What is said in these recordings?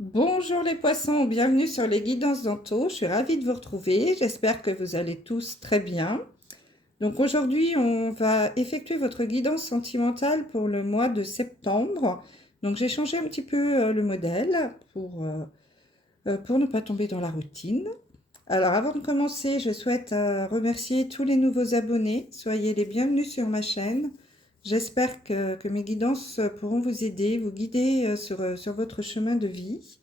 Bonjour les poissons, bienvenue sur les guidances d'Anto. Je suis ravie de vous retrouver. J'espère que vous allez tous très bien. Donc aujourd'hui, on va effectuer votre guidance sentimentale pour le mois de septembre. Donc j'ai changé un petit peu le modèle pour ne pas tomber dans la routine. Alors avant de commencer, je souhaite remercier tous les nouveaux abonnés. Soyez les bienvenus sur ma chaîne. J'espère que mes guidances pourront vous aider, vous guider sur votre chemin de vie.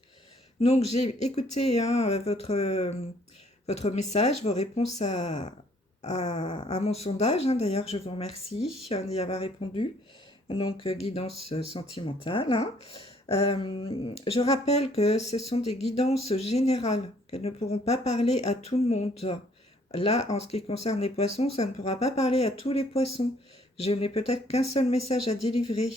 Donc, j'ai écouté votre message, vos réponses à mon sondage. D'ailleurs, je vous remercie d'y avoir répondu. Donc, guidance sentimentale. Je rappelle que ce sont des guidances générales, qu'elles ne pourront pas parler à tout le monde. Là, en ce qui concerne les poissons, ça ne pourra pas parler à tous les poissons. Je n'ai peut-être qu'un seul message à délivrer.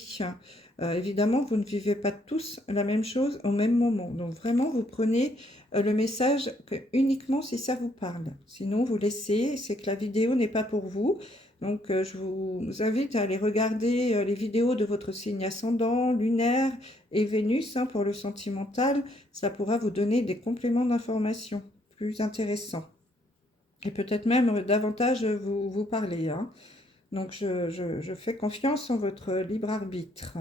Évidemment, vous ne vivez pas tous la même chose au même moment. Donc vraiment, vous prenez le message uniquement si ça vous parle. Sinon, vous laissez, c'est que la vidéo n'est pas pour vous. Donc je vous invite à aller regarder les vidéos de votre signe ascendant, lunaire et Vénus pour le sentimental. Ça pourra vous donner des compléments d'information plus intéressants. Et peut-être même davantage vous parler. Donc je fais confiance en votre libre arbitre.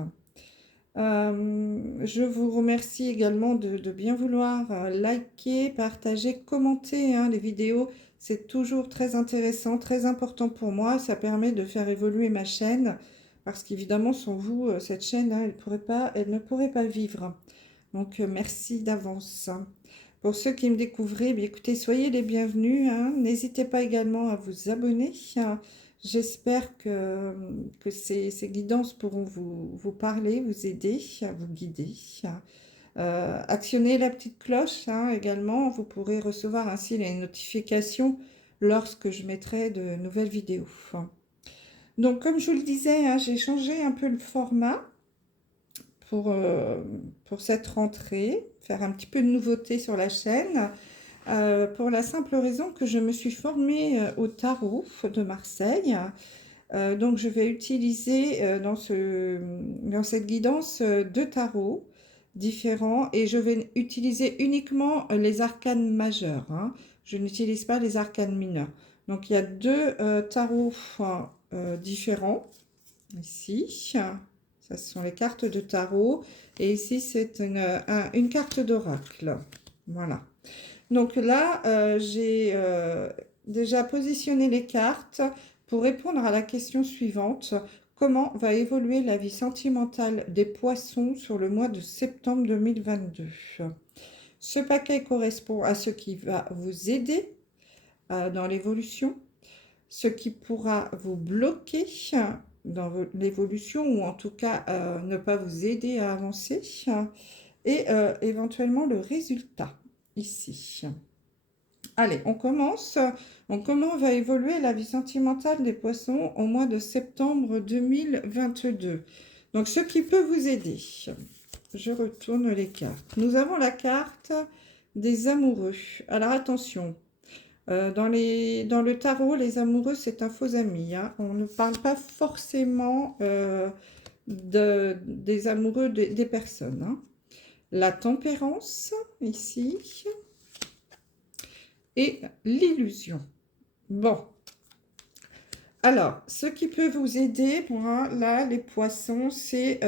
Je vous remercie également de bien vouloir liker, partager, commenter les vidéos. C'est toujours très intéressant, très important pour moi. Ça permet de faire évoluer ma chaîne parce qu'évidemment, sans vous, cette chaîne, elle ne pourrait pas vivre. Donc, merci d'avance. Pour ceux qui me découvrent, écoutez, soyez les bienvenus. N'hésitez pas également à vous abonner. J'espère que ces guidances pourront vous parler, vous aider, vous guider. Actionnez la petite cloche également. Vous pourrez recevoir ainsi les notifications lorsque je mettrai de nouvelles vidéos. Donc, comme je vous le disais, j'ai changé un peu le format pour, euh, pour cette rentrée, faire un petit peu de nouveauté sur la chaîne. Pour la simple raison que je me suis formée au tarot de Marseille. Donc, je vais utiliser dans cette guidance deux tarots différents et je vais utiliser uniquement les arcanes majeurs. Je n'utilise pas les arcanes mineurs. Donc, il y a deux tarots différents ici. Ça, ce sont les cartes de tarot. Et ici, c'est une carte d'oracle. Voilà. Donc là, j'ai déjà positionné les cartes pour répondre à la question suivante. Comment va évoluer la vie sentimentale des poissons sur le mois de septembre 2022? Ce paquet correspond à ce qui va vous aider dans l'évolution, ce qui pourra vous bloquer dans l'évolution ou en tout cas ne pas vous aider à avancer et éventuellement le résultat ici. Allez, on commence. Donc, comment va évoluer la vie sentimentale des poissons au mois de septembre 2022? Donc, ce qui peut vous aider. Je retourne les cartes. Nous avons la carte des amoureux. Alors, attention. Dans le tarot, les amoureux, c'est un faux ami. On ne parle pas forcément des amoureux des personnes. La tempérance, ici, et l'illusion. Bon, alors, ce qui peut vous aider, moi, là, les poissons, c'est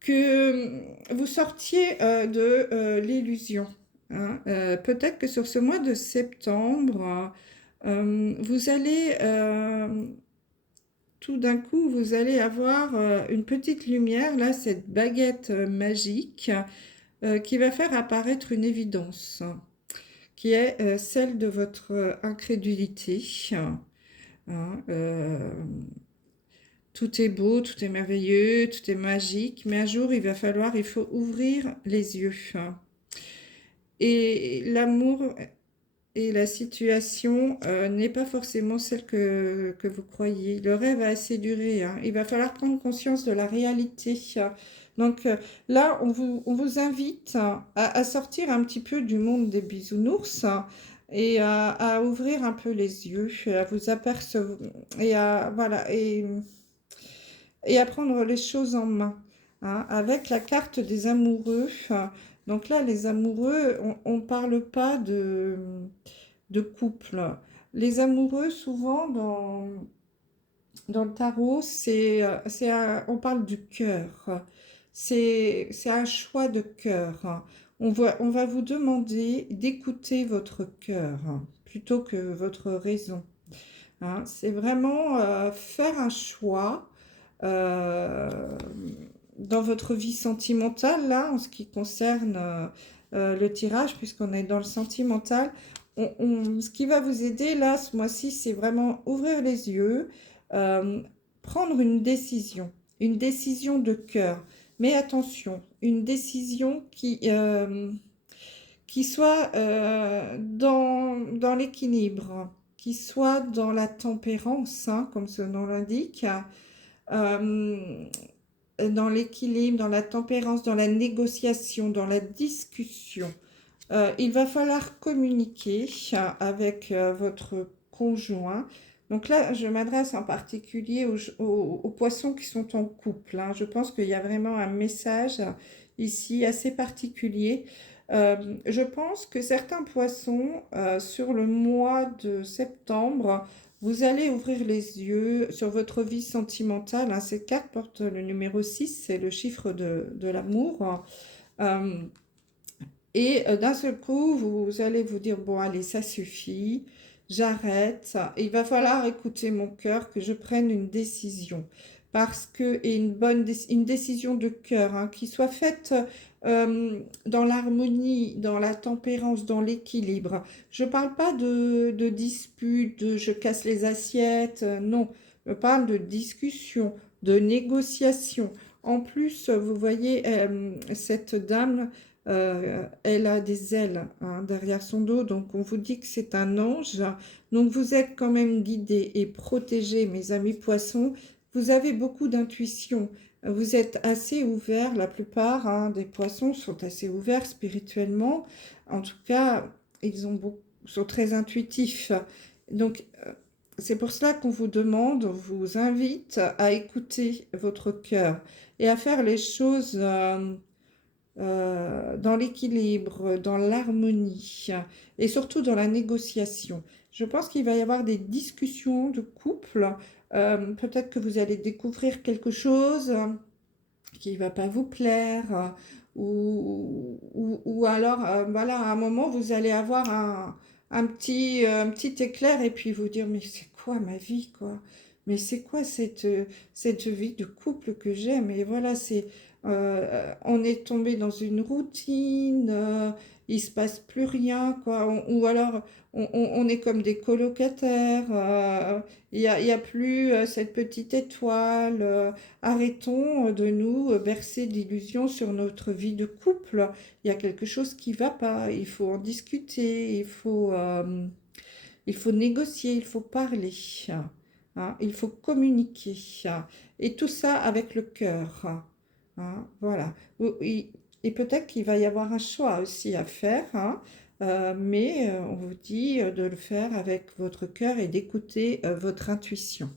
que vous sortiez de l'illusion. Peut-être que sur ce mois de septembre, vous allez, tout d'un coup, vous allez avoir une petite lumière, là, cette baguette magique, qui va faire apparaître une évidence, qui est celle de votre incrédulité. Hein, tout est beau, tout est merveilleux, tout est magique, mais un jour, il faut ouvrir les yeux. Et l'amour et la situation n'est pas forcément celle que vous croyez. Le rêve a assez duré. Il va falloir prendre conscience de la réalité. Donc là, on vous invite à sortir un petit peu du monde des bisounours et à ouvrir un peu les yeux, à vous apercevoir et voilà, et à prendre les choses en main. Avec la carte des amoureux, Donc là, les amoureux, on ne parle pas de couple. Les amoureux, souvent, dans le tarot, on parle du cœur. C'est un choix de cœur. On va vous demander d'écouter votre cœur plutôt que votre raison. Hein. C'est vraiment faire un choix euh, dans votre vie sentimentale, là, en ce qui concerne le tirage, puisqu'on est dans le sentimental. Ce qui va vous aider, là, ce mois-ci, c'est vraiment ouvrir les yeux, euh, prendre une décision de cœur. Mais attention, une décision qui soit dans l'équilibre, qui soit dans la tempérance, hein, comme ce nom l'indique, euh, dans l'équilibre, dans la tempérance, dans la négociation, dans la discussion. Il va falloir communiquer avec votre conjoint. Donc là, je m'adresse en particulier aux poissons qui sont en couple. Hein. Je pense qu'il y a vraiment un message ici assez particulier. Je pense que certains poissons, sur le mois de septembre, vous allez ouvrir les yeux sur votre vie sentimentale. Hein. Cette carte porte le numéro 6, c'est le chiffre de l'amour. Euh, et d'un seul coup, vous allez vous dire, bon, allez, ça suffit, j'arrête. Il va falloir écouter mon cœur, que je prenne une décision. Parce que, et une décision de cœur, hein, qui soit faite dans l'harmonie, dans la tempérance, dans l'équilibre. Je ne parle pas de dispute, de je casse les assiettes, non. Je parle de discussion, de négociation. En plus, vous voyez, cette dame elle a des ailes hein, derrière son dos, donc on vous dit que c'est un ange. Donc vous êtes quand même guidé et protégé, mes amis poissons. Vous avez beaucoup d'intuition. Vous êtes assez ouverts, la plupart hein, des poissons sont assez ouverts spirituellement. En tout cas, sont très intuitifs. Donc c'est pour cela qu'on vous demande, on vous invite à écouter votre cœur et à faire les choses dans l'équilibre, dans l'harmonie et surtout dans la négociation. Je pense qu'il va y avoir des discussions de couple. Peut-être que vous allez découvrir quelque chose qui ne va pas vous plaire. Ou alors, voilà, à un moment, vous allez avoir un petit éclair et puis vous dire, mais c'est quoi ma vie, quoi? Mais c'est quoi cette vie de couple que j'aime? Et voilà, on est tombé dans une routine, il se passe plus rien, quoi. Ou alors, on est comme des colocataires, il y a plus cette petite étoile. Arrêtons de nous bercer d'illusions sur notre vie de couple. Il y a quelque chose qui ne va pas, il faut en discuter, il faut négocier, il faut parler, hein, il faut communiquer. Et tout ça avec le cœur. Hein, voilà. Et peut-être qu'il va y avoir un choix aussi à faire, hein, mais on vous dit de le faire avec votre cœur et d'écouter votre intuition.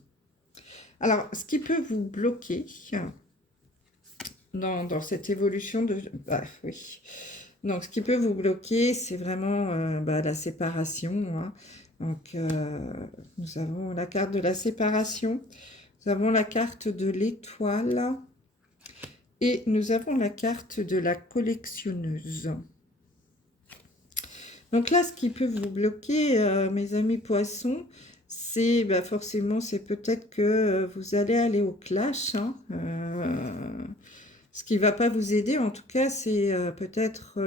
Alors, ce qui peut vous bloquer dans cette évolution de... Bah, oui. Donc, ce qui peut vous bloquer, c'est vraiment la séparation. Hein. Donc, nous avons la carte de la séparation, nous avons la carte de l'étoile et nous avons la carte de la collectionneuse. Donc là, ce qui peut vous bloquer, mes amis poissons, c'est forcément, c'est peut-être que vous allez aller au clash. Hein, ce qui ne va pas vous aider, en tout cas, c'est peut-être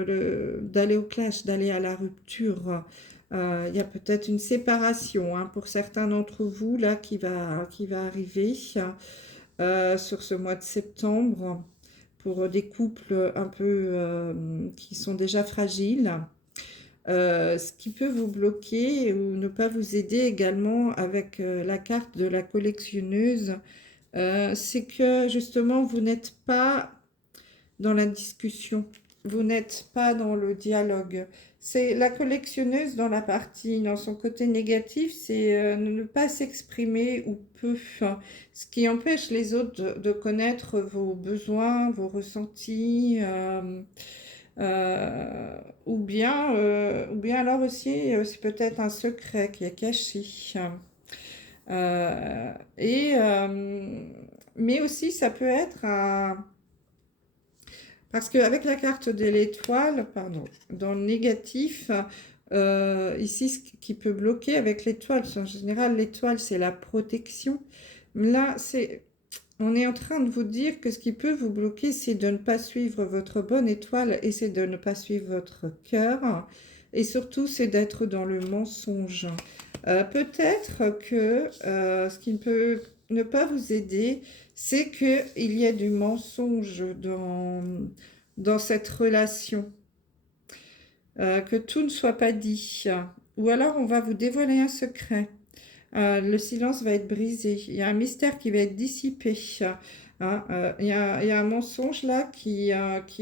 d'aller au clash, d'aller à la rupture. Il y a peut-être une séparation hein, pour certains d'entre vous là qui va arriver sur ce mois de septembre pour des couples un peu qui sont déjà fragiles. Ce qui peut vous bloquer ou ne pas vous aider également avec la carte de la collectionneuse, c'est que justement vous n'êtes pas dans la discussion, vous n'êtes pas dans le dialogue. C'est la collectionneuse dans son côté négatif, c'est ne pas s'exprimer ou peu, hein, ce qui empêche les autres de connaître vos besoins, vos ressentis. Ou bien alors aussi, c'est peut-être un secret qui est caché. Euh, et, euh, mais aussi, ça peut être un... Parce qu'avec la carte de l'étoile, pardon, dans le négatif, ici, ce qui peut bloquer avec l'étoile, parce qu'en général, l'étoile, c'est la protection. Là, on est en train de vous dire que ce qui peut vous bloquer, c'est de ne pas suivre votre bonne étoile et c'est de ne pas suivre votre cœur. Et surtout, c'est d'être dans le mensonge. Peut-être que ce qui peut ne pas vous aider, c'est qu'il y a du mensonge dans cette relation, que tout ne soit pas dit. Ou alors, on va vous dévoiler un secret. Le silence va être brisé. Il y a un mystère qui va être dissipé. Hein, il y a un mensonge là qui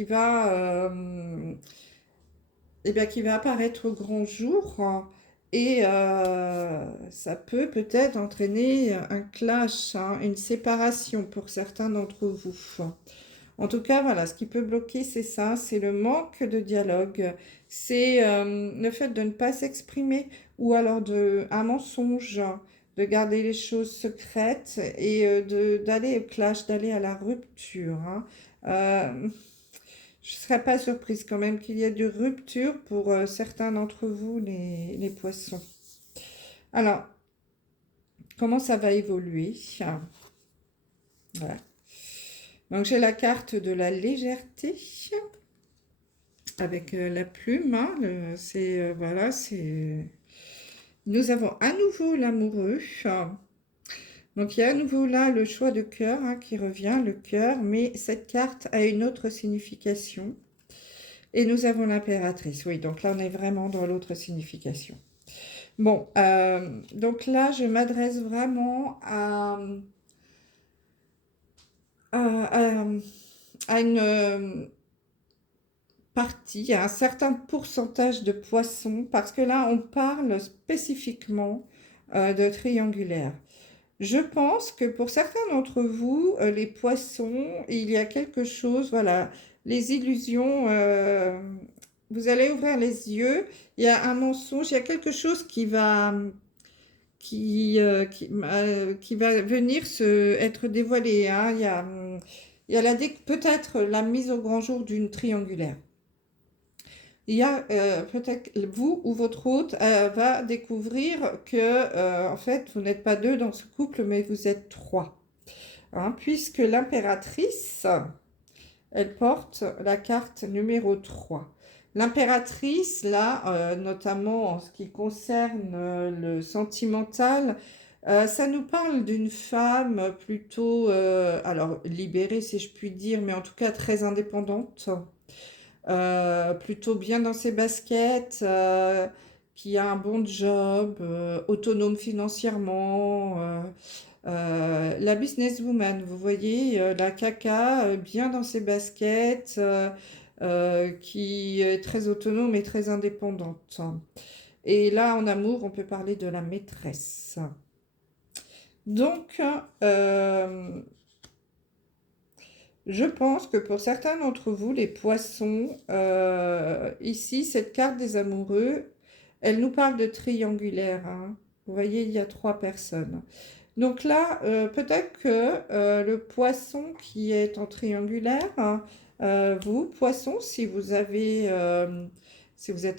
va, eh bien, qui va apparaître au grand jour. Et ça peut peut-être entraîner un clash, hein, une séparation pour certains d'entre vous. En tout cas, voilà, ce qui peut bloquer, c'est ça, c'est le manque de dialogue, c'est le fait de ne pas s'exprimer ou alors un mensonge, de garder les choses secrètes et d'aller au clash, d'aller à la rupture. Hein. Euh, je ne serais pas surprise quand même qu'il y ait de rupture pour certains d'entre vous, les poissons. Alors, comment ça va évoluer? Voilà. Donc, j'ai la carte de la légèreté avec la plume. Hein, voilà, c'est. Nous avons à nouveau l'amoureux. Donc, il y a à nouveau là le choix de cœur, hein, qui revient, le cœur, mais cette carte a une autre signification. Et nous avons l'impératrice. Oui, donc là, on est vraiment dans l'autre signification. Bon, donc là, je m'adresse vraiment à, à une partie, à un certain pourcentage de poissons, parce que là, on parle spécifiquement de triangulaire. Je pense que pour certains d'entre vous, les poissons, il y a quelque chose, voilà, les illusions, vous allez ouvrir les yeux, il y a un mensonge, il y a quelque chose qui va venir être dévoilé. Hein. Il y a peut-être la mise au grand jour d'une triangulaire. Il y a peut-être vous ou votre hôte va découvrir que en fait vous n'êtes pas deux dans ce couple mais vous êtes trois. Hein, puisque l'impératrice, elle porte la carte numéro 3. L'impératrice, là, notamment en ce qui concerne le sentimental, ça nous parle d'une femme plutôt, alors libérée si je puis dire, mais en tout cas très indépendante, plutôt bien dans ses baskets, qui a un bon job, autonome financièrement. La businesswoman, vous voyez, la caca, bien dans ses baskets, qui est très autonome et très indépendante. Et là, en amour, on peut parler de la maîtresse. Donc, je pense que pour certains d'entre vous, les poissons, ici, cette carte des amoureux, elle nous parle de triangulaire. Hein. Vous voyez, il y a 3 personnes. Donc là, peut-être que le poisson qui est en triangulaire, hein, vous, poisson, si vous êtes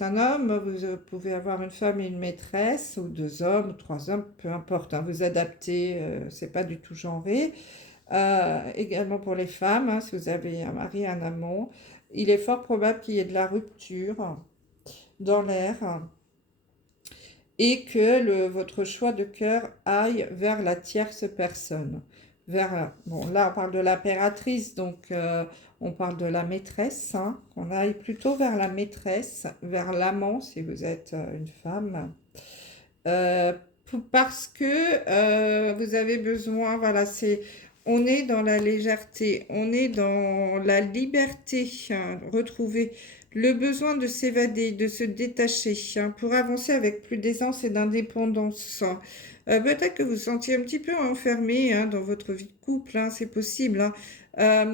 un homme, vous pouvez avoir une femme et une maîtresse, ou 2 hommes, ou 3 hommes, peu importe, hein, vous adaptez, c'est pas du tout genré. Également pour les femmes, hein, si vous avez un mari, un amant, il est fort probable qu'il y ait de la rupture dans l'air et que votre choix de cœur aille vers la tierce personne. Bon, là, on parle de l'impératrice, donc on parle de la maîtresse. Hein, qu'on aille plutôt vers la maîtresse, vers l'amant, si vous êtes une femme. Euh, Parce que vous avez besoin, voilà, on est dans la légèreté, on est dans la liberté, hein, retrouver le besoin de s'évader, de se détacher, hein, pour avancer avec plus d'aisance et d'indépendance. Peut-être que vous vous sentiez un petit peu enfermé, hein, dans votre vie de couple, hein, c'est possible. Hein.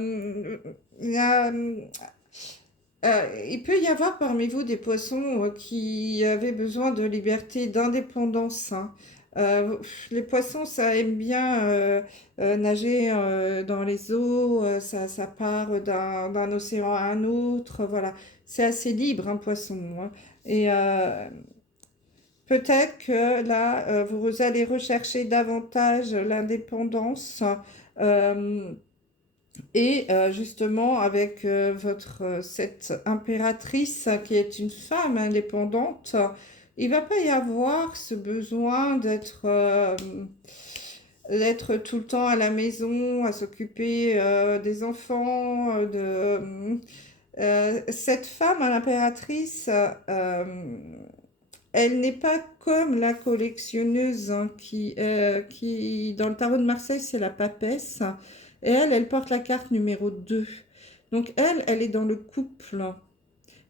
Il y a, Il peut y avoir parmi vous des poissons qui avaient besoin de liberté, d'indépendance, hein. Les poissons, ça aime bien nager dans les eaux, ça part d'un océan à un autre, voilà. C'est assez libre, un poisson, hein. Et peut-être que là, vous allez rechercher davantage l'indépendance. euh, et justement, avec cette impératrice qui est une femme indépendante, il va pas y avoir ce besoin d'être tout le temps à la maison, à s'occuper des enfants. Cette femme, l'impératrice, elle n'est pas comme la collectionneuse hein, qui, dans le tarot de Marseille, c'est la papesse. Et elle porte la carte numéro 2. Donc elle est dans le couple.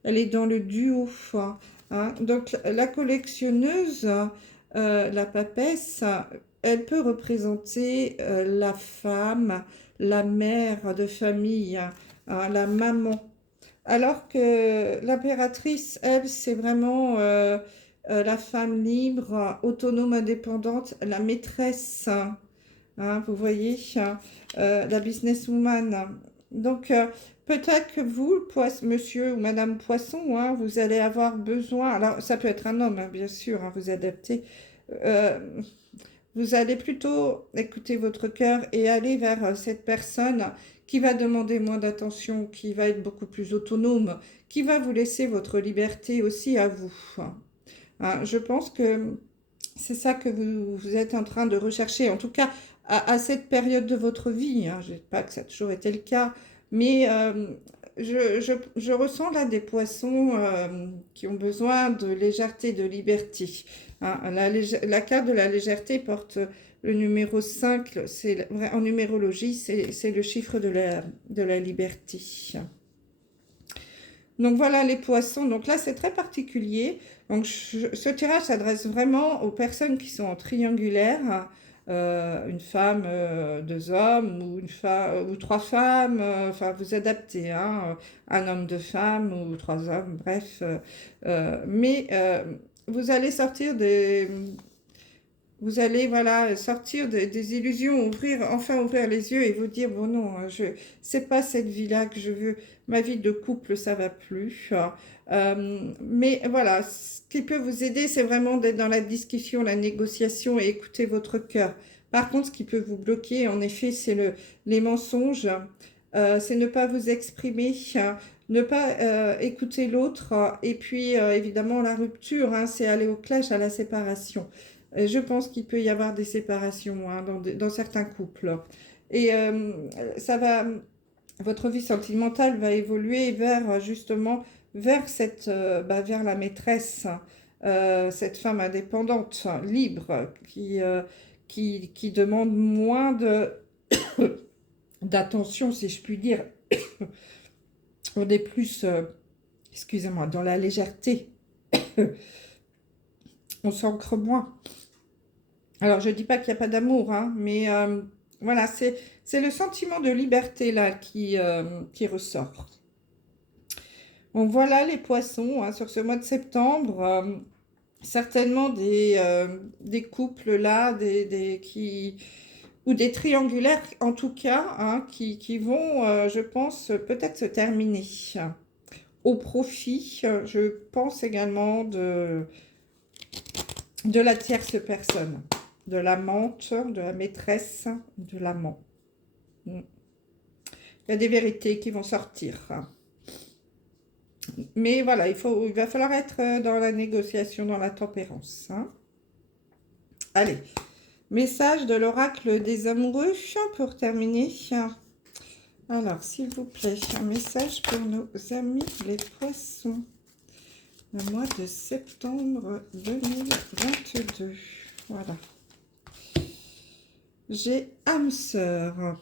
Elle est dans le duo. Hein. Donc la collectionneuse, la papesse, elle peut représenter la femme, la mère de famille, hein, la maman. Alors que l'impératrice, elle, c'est vraiment la femme libre, autonome, indépendante, la maîtresse, hein, vous voyez, la businesswoman. Donc, peut-être que vous, monsieur ou madame Poisson, hein, vous allez avoir besoin, alors ça peut être un homme, hein, bien sûr, hein, vous adaptez, euh, vous allez plutôt écouter votre cœur et aller vers cette personne qui va demander moins d'attention, qui va être beaucoup plus autonome, qui va vous laisser votre liberté aussi à vous. Hein, je pense que c'est ça que vous êtes en train de rechercher, en tout cas à cette période de votre vie. Hein. Je ne dis pas que ça a toujours été le cas, mais je ressens là des poissons qui ont besoin de légèreté, de liberté. Hein. La carte de la légèreté porte le numéro 5, en numérologie, c'est le chiffre de la liberté. Donc voilà les poissons. Donc là, c'est très particulier. Donc ce tirage s'adresse vraiment aux personnes qui sont en triangulaire. Une femme, deux hommes ou une femme ou trois femmes. Enfin, vous adaptez. Hein, un homme, deux femmes ou trois hommes. Bref. Mais vous allez sortir des vous allez voilà sortir des illusions, enfin ouvrir les yeux et vous dire bon non, c'est pas cette vie-là que je veux, ma vie de couple ça va plus. Mais voilà, ce qui peut vous aider, c'est vraiment d'être dans la discussion, la négociation et écouter votre cœur. Par contre, ce qui peut vous bloquer, en effet, c'est les mensonges, c'est ne pas vous exprimer. Ne pas écouter l'autre et puis évidemment la rupture, hein, c'est aller au clash, à la séparation. Je pense qu'il peut y avoir des séparations hein, dans certains couples. Et votre vie sentimentale va évoluer vers justement vers la maîtresse, cette femme indépendante, libre, qui demande moins d'attention, si je puis dire. On est plus, excusez-moi, dans la légèreté. On s'ancre moins. Alors, je ne dis pas qu'il n'y a pas d'amour, hein, mais voilà, c'est le sentiment de liberté là qui ressort. Donc voilà les poissons hein, sur ce mois de septembre. Certainement des couples là, ou des triangulaires en tout cas, hein, qui vont, je pense, peut-être se terminer. Au profit, je pense également de la tierce personne. De l'amante, de la maîtresse, de l'amant. Il y a des vérités qui vont sortir. Mais voilà, il va falloir être dans la négociation, dans la tempérance. Hein. Allez, message de l'oracle des amoureux pour terminer. Alors, s'il vous plaît, un message pour nos amis les poissons. Le mois de septembre 2022. Voilà. J'ai âme sœur.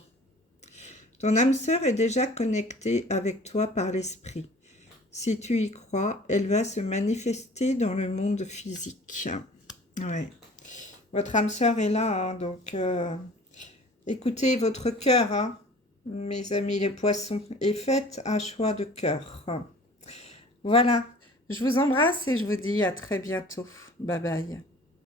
Ton âme sœur est déjà connectée avec toi par l'esprit. Si tu y crois, elle va se manifester dans le monde physique. Ouais. Votre âme sœur est là, hein, donc écoutez votre cœur, hein, mes amis les poissons, et faites un choix de cœur. Voilà, je vous embrasse et je vous dis à très bientôt. Bye bye.